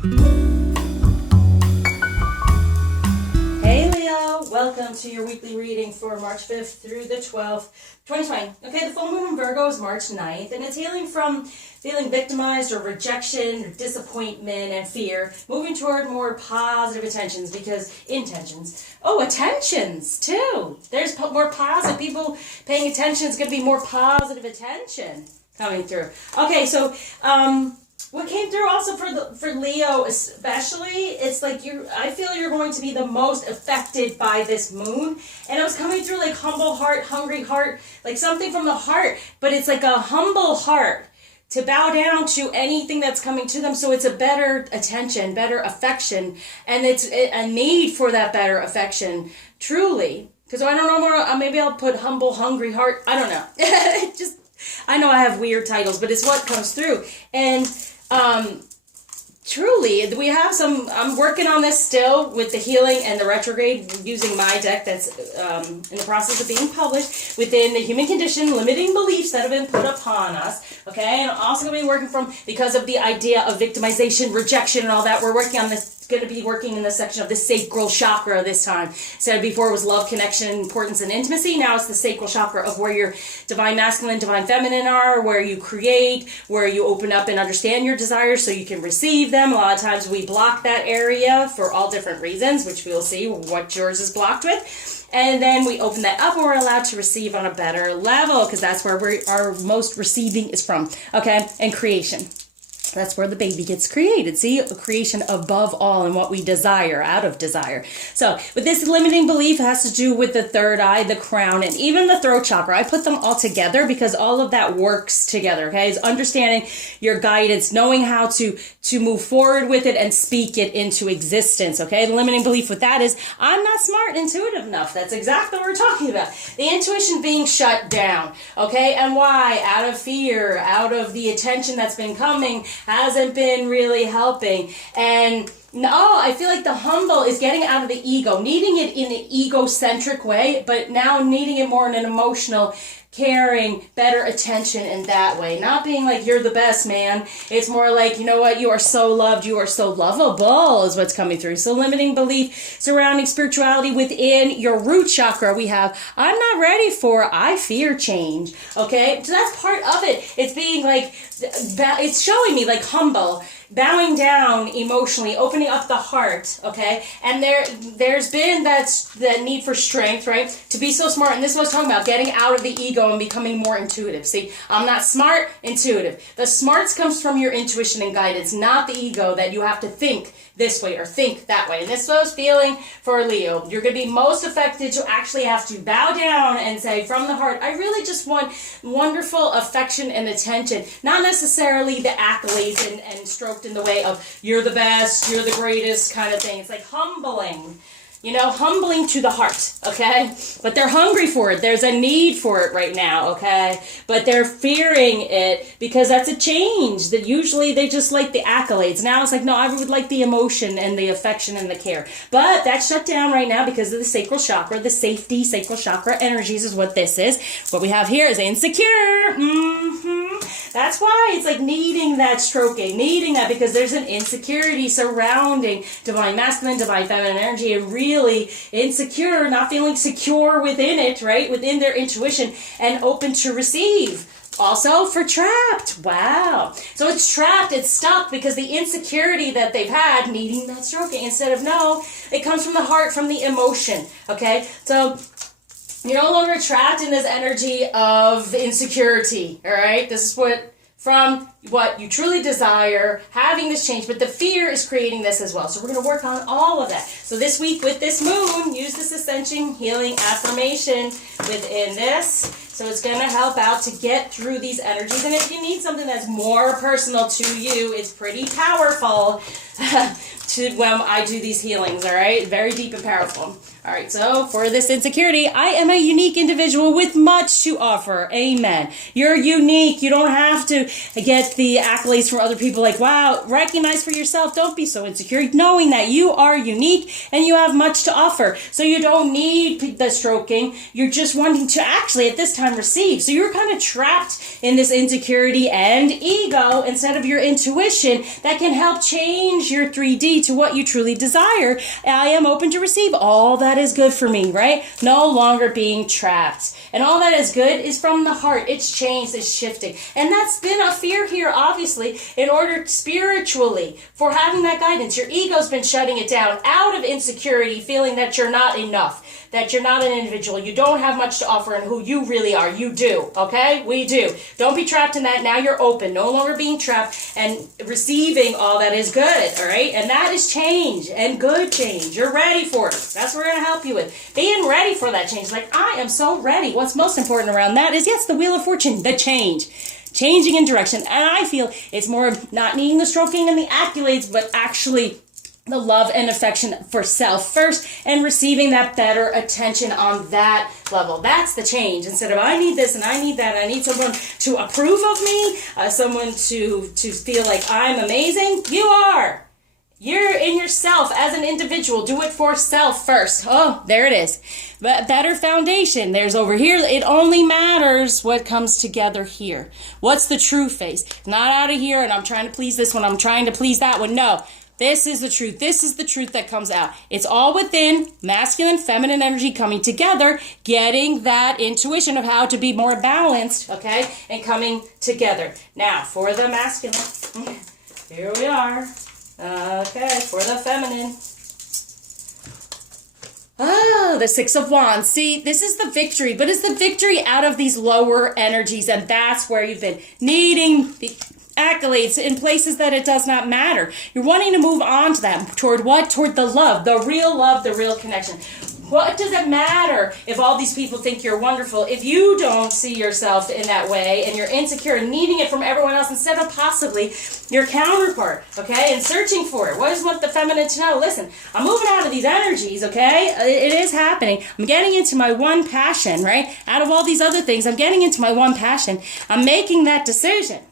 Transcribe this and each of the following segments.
Hey Leo, welcome to your weekly reading for March 5th through the 12th, 2020. Okay, the full moon in Virgo is March 9th, and it's healing from feeling victimized or rejection or disappointment and fear, moving toward more positive intentions attentions too. There's more positive people paying attention. It's going to be more positive attention coming through. Okay, so what came through also for Leo especially, it's like I feel you're going to be the most affected by this moon. And it was coming through like humble heart, hungry heart, like something from the heart, but it's like a humble heart to bow down to anything that's coming to them. So it's a better attention, better affection, and it's a need for that better affection, truly. Because I don't know more, maybe I'll put humble, hungry heart. I don't know. I know I have weird titles, but it's what comes through. And truly, we have I'm working on this still with the healing and the retrograde using my deck that's in the process of being published within the human condition, limiting beliefs that have been put upon us, okay? And I'm also going to be working because of the idea of victimization, rejection, and all that. We're working on this. Going to be working in the section of the sacral chakra this time. Said before it was love, connection, importance, and intimacy. Now it's the sacral chakra of where your divine masculine, divine feminine are, where you create, where you open up and understand your desires so you can receive them. A lot of times we block that area for all different reasons, which we'll see what yours is blocked with. And then we open that up and we're allowed to receive on a better level because that's where our most receiving is from. Okay, and creation. That's where the baby gets created. See, a creation above all and what we desire, out of desire. So with this limiting belief, it has to do with the third eye, the crown, and even the throat chakra. I put them all together because all of that works together, okay? It's understanding your guidance, knowing how to move forward with it and speak it into existence, okay? The limiting belief with that is, I'm not smart, intuitive enough. That's exactly what we're talking about. The intuition being shut down, okay? And why? Out of fear, out of the attention that's been coming, hasn't been really helping. And I feel like the humble is getting out of the ego, needing it in an egocentric way, but now needing it more in an emotional, caring, better attention in that way. Not being like, you're the best, man. It's more like, you know what, you are so loved, you are so lovable is what's coming through. So limiting belief surrounding spirituality within your root chakra, we have, I'm not ready for, I fear change. Okay, so that's part of it. It's being like, it's showing me like humble, bowing down emotionally, opening up the heart, okay? And there's been that need for strength, right? To be so smart, and this is what I was talking about, getting out of the ego and becoming more intuitive. See, I'm not smart, intuitive. The smarts comes from your intuition and guidance, not the ego that you have to think this way or think that way. And this is what I was feeling for Leo. You're going to be most affected to actually have to bow down and say from the heart, I really just want wonderful affection and attention, not necessarily the accolades and stroked in the way of you're the best, you're the greatest kind of thing. It's like humbling. Humbling to the heart, okay? But they're hungry for it. There's a need for it right now, okay? But they're fearing it because that's a change. That usually they just like the accolades. Now it's like, no, I would like the emotion and the affection and the care. But that's shut down right now because of the sacral chakra. The safety sacral chakra energies is what this is. What we have here is insecure. That's why it's like needing that stroking, needing that because there's an insecurity surrounding divine masculine, divine feminine energy, and really insecure, not feeling secure within it, right? Within their intuition and open to receive. Also for trapped. Wow. So it's trapped, it's stuck because the insecurity that they've had needing that stroking instead of no, it comes from the heart, from the emotion. Okay. So you're no longer trapped in this energy of insecurity, all right? This is from what you truly desire, having this change, but the fear is creating this as well. So we're going to work on all of that. So this week with this moon, use this ascension healing affirmation within this. So it's going to help out to get through these energies. And if you need something that's more personal to you, it's pretty powerful when I do these healings, all right? Very deep and powerful. All All right, so for this insecurity, I am a unique individual with much to offer. Amen. You're unique. You don't have to get the accolades from other people like, wow, recognize for yourself. Don't be so insecure. Knowing that you are unique and you have much to offer. So you don't need the stroking. You're just wanting to actually at this time receive. So you're kind of trapped in this insecurity and ego instead of your intuition that can help change your 3D to what you truly desire. I am open to receive all that is good for me, right? No longer being trapped. And all that is good is from the heart. It's changed, it's shifting. And that's been a fear here, obviously, in order spiritually for having that guidance. Your ego's been shutting it down out of insecurity, feeling that you're not enough, that you're not an individual. You don't have much to offer in who you really are. You do, okay? We do. Don't be trapped in that. Now you're open, no longer being trapped and receiving all that is good, all right? And that is change and good change. You're ready for it. That's what we're going to help you with. Being ready for that change. Like, I am so ready. What's most important around that is, yes, the Wheel of Fortune, the change. Changing in direction. And I feel it's more of not needing the stroking and the accolades, but actually the love and affection for self first and receiving that better attention on that level. That's the change. Instead of I need this and I need that, I need someone to approve of me, someone to feel like I'm amazing. You are. You're in yourself as an individual. Do it for self first. Oh, there it is. But better foundation. There's over here. It only matters what comes together here. What's the true face? Not out of here and I'm trying to please this one. I'm trying to please that one. No. This is the truth. This is the truth that comes out. It's all within masculine, feminine energy coming together, getting that intuition of how to be more balanced, okay, and coming together. Now, for the masculine, here we are. Okay, for the feminine. Oh, the Six of Wands. See, this is the victory, but it's the victory out of these lower energies, and that's where you've been needing the accolades in places that it does not matter. You're wanting to move on to that. Toward what? Toward the love, the real connection. What does it matter if all these people think you're wonderful if you don't see yourself in that way and you're insecure and needing it from everyone else instead of possibly your counterpart, okay, and searching for it? What is what the feminine to know? Listen, I'm moving out of these energies, okay? It is happening. I'm getting into my one passion, right? Out of all these other things, I'm getting into my one passion. I'm making that decision.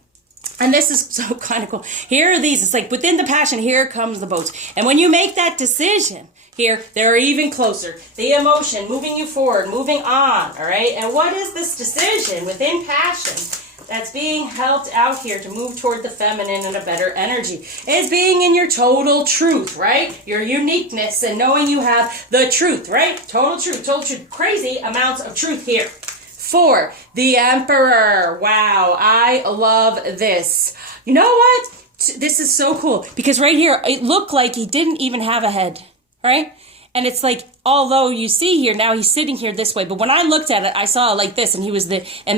And this is so kind of cool. Here are these. It's like within the passion, here comes the boats. And when you make that decision, here, they're even closer. The emotion, moving you forward, moving on, all right? And what is this decision within passion that's being helped out here to move toward the feminine and a better energy? It's being in your total truth, right? Your uniqueness and knowing you have the truth, right? Total truth. Crazy amounts of truth here. 4, the Emperor. Wow, I love this. You know what? This is so cool because right here, it looked like he didn't even have a head, right? And it's like, although you see here, now he's sitting here this way. But when I looked at it, I saw it like this and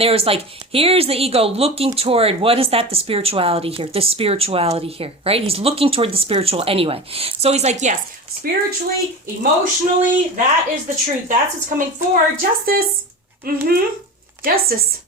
there was like, here's the ego looking toward, what is that? The spirituality here, right? He's looking toward the spiritual anyway. So he's like, yes, spiritually, emotionally, that is the truth. That's what's coming forward. Justice. Justice.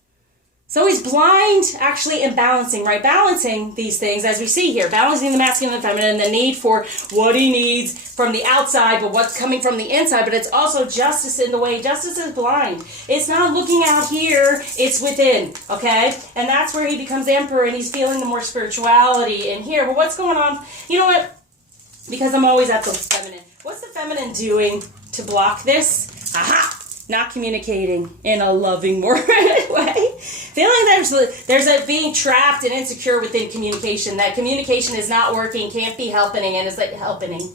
So he's blind, actually, in balancing, right? Balancing these things, as we see here. Balancing the masculine and feminine, the need for what he needs from the outside, but what's coming from the inside. But it's also justice in the way. Justice is blind. It's not looking out here. It's within, okay? And that's where he becomes the Emperor, and he's feeling the more spirituality in here. But what's going on? You know what? Because I'm always at the feminine. What's the feminine doing to block this? Aha! Not communicating in a loving way. Feeling there's a being trapped and insecure within communication. That communication is not working, can't be helping, and is like helping.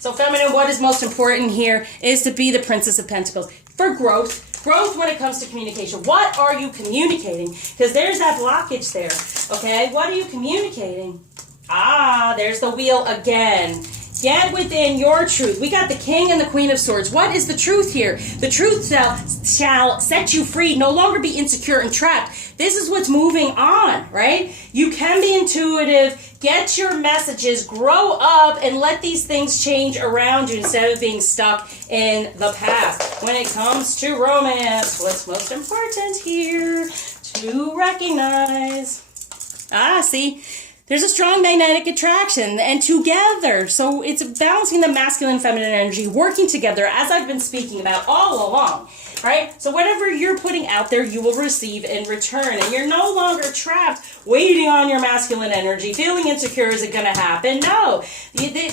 So feminine, what is most important here is to be the Princess of Pentacles for growth. Growth when it comes to communication. What are you communicating? Because there's that blockage there. Okay, what are you communicating? Ah, there's the wheel again. Get within your truth. We got the King and the Queen of Swords. What is the truth here? The truth shall set you free. No longer be insecure and trapped. This is what's moving on, right? You can be intuitive. Get your messages. Grow up and let these things change around you instead of being stuck in the past. When it comes to romance, what's most important here to recognize? Ah, see? There's a strong magnetic attraction and together. So it's balancing the masculine and feminine energy, working together as I've been speaking about all along, right? So whatever you're putting out there, you will receive in return. And you're no longer trapped waiting on your masculine energy, feeling insecure, is it going to happen? No.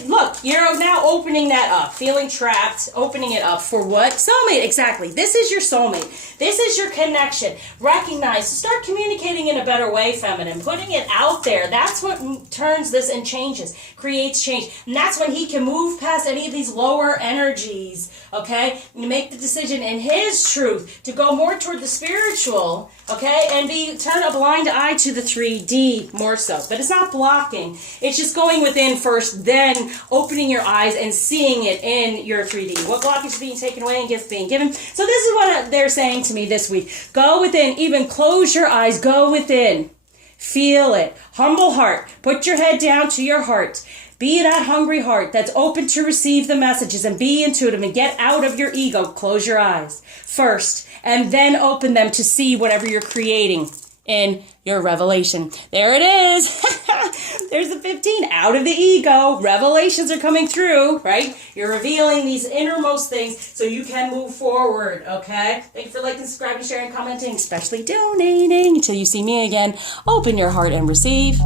Look, you're now opening that up, feeling trapped, opening it up for what? Soulmate, exactly. This is your soulmate. This is your connection. Recognize, start communicating in a better way, feminine, putting it out there. That's what turns this and changes, creates change. And that's when he can move past any of these lower energies, okay? And make the decision in his truth to go more toward the spiritual, okay? And turn a blind eye to the 3D more so. But it's not blocking. It's just going within first, then opening your eyes and seeing it in your 3D. What blockage is being taken away and gifts being given. So this is what they're saying to me this week. Go within, even close your eyes, go within. Feel it. Humble heart. Put your head down to your heart. Be that hungry heart that's open to receive the messages and be intuitive and get out of your ego. Close your eyes first and then open them to see whatever you're creating in your revelation. There it is. There's the 15. Out of the ego. Revelations are coming through, right? You're revealing these innermost things so you can move forward, okay? Thank you for liking, subscribing, sharing, commenting, especially donating. Until you see me again, open your heart and receive.